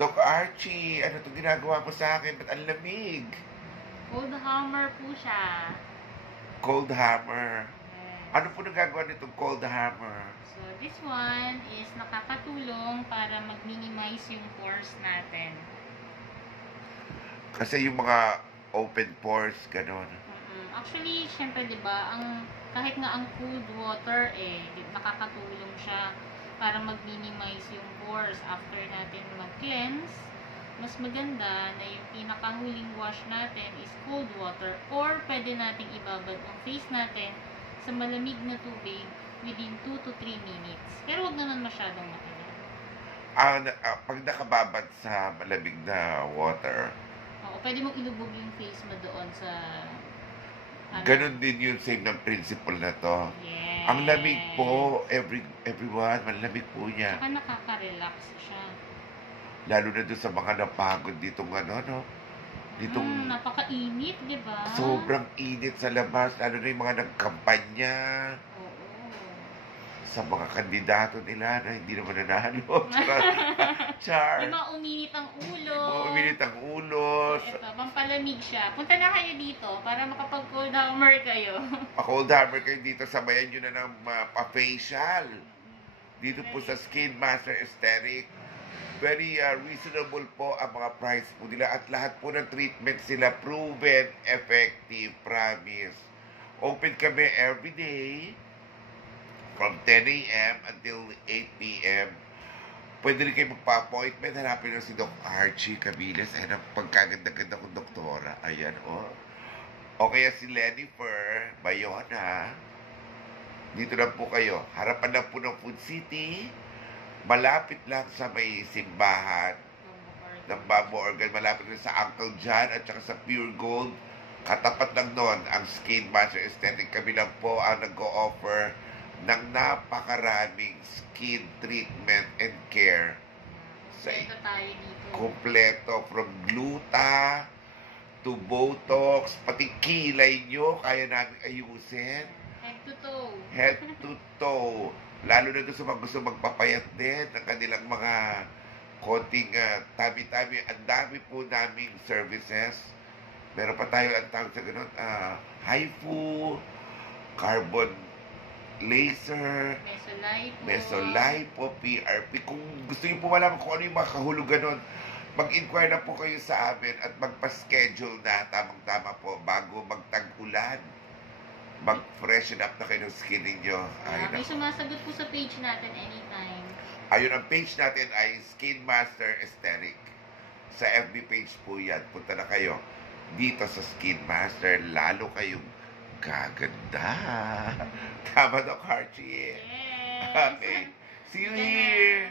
Doc Archie, ano 'tong ginagawa mo sa akin? Ba't ang lamig? Cold hammer po siya. Cold hammer. Yes. Ano po nagagawa nitong cold hammer? So, this one is nakakatulong para mag-minimize yung pores natin. Kasi yung mga open pores, gano'n. Actually, syempre, di ba, kahit nga ang cold water, nakakatulong siya para mag-minimize yung pores after natin mag-cleanse. Mas maganda na yung pinakahuling wash natin is cold water, or pwede nating ibabad ang face natin sa malamig na tubig within 2 to 3 minutes. Pero wag naman masyadong matagal. Pag nakababad sa malamig na water, Oo, pwede mong ilubog yung face mo doon sa ganun din yung same ng principle na to. Yes. Ang lamig po, everyone, malamig po niya. Saka nakaka-relax siya. Lalo na doon sa mga napagod ditong no? Ditong napakainit, di ba? sobrang init sa labas, lalo na yung mga nagkampanya Oo. sa mga kandidato nila na hindi naman nanalo. Char. Yung mga uminit ang ulo. Uminit ang ulo. Ito, pampalamig siya. Punta na kayo dito para makapag-cold hammer kayo. Pa-cold hammer kayo dito, sabayan nyo na ng pa-facial. Dito po sa Skin Master Aesthetic. Very reasonable po ang mga price po nila at lahat po ng treatment sila proven, effective, promise. Open kami every day from 10 a.m. until 8 p.m. Pwede rin kayo magpa-appointment. Hanapin nyo si Doc Archie Cabiles. Ayan ang pagkaganda-ganda kong doktora. Ayan, oh. O kaya si Lennifer Bayona. Dito lang po kayo. Harapan lang po ng Food City. Malapit lang sa may simbahan ng Bamboo Organ. Malapit rin sa Uncle John at saka sa Pure Gold. Katapat lang nun ang Skin Master Aesthetic. Kami lang po ang nag-o-offer ng napakaraming skin treatment and care. Kompleto tayo dito. Kompleto. From gluta to Botox, pati kilay nyo, kaya namin ayusin. Head to toe. Head to toe. Lalo na doon sa mga gusto magpapayat din ng kanilang mga konting tabi-tabi. Ang dami po naming services. Meron pa tayo ang tawag sa ganun, HIFU, carbon laser, Mesolipo, PRP. Kung gusto niyo po malaman kung ano yung mga kahulugan nun, mag-inquire na po kayo sa amin at magpa-schedule na tamang-tama po bago magtag-ulan. Mag-freshen up na kayo ng skin ninyo. May sumasagot po sa page natin anytime. Ayun, ang page natin ay Skin Master Aesthetic. Sa FB page po yan. Punta na kayo dito sa Skin Master. Lalo kayong gaganda. Tama, Doc Archie. Yes. Okay. See you here.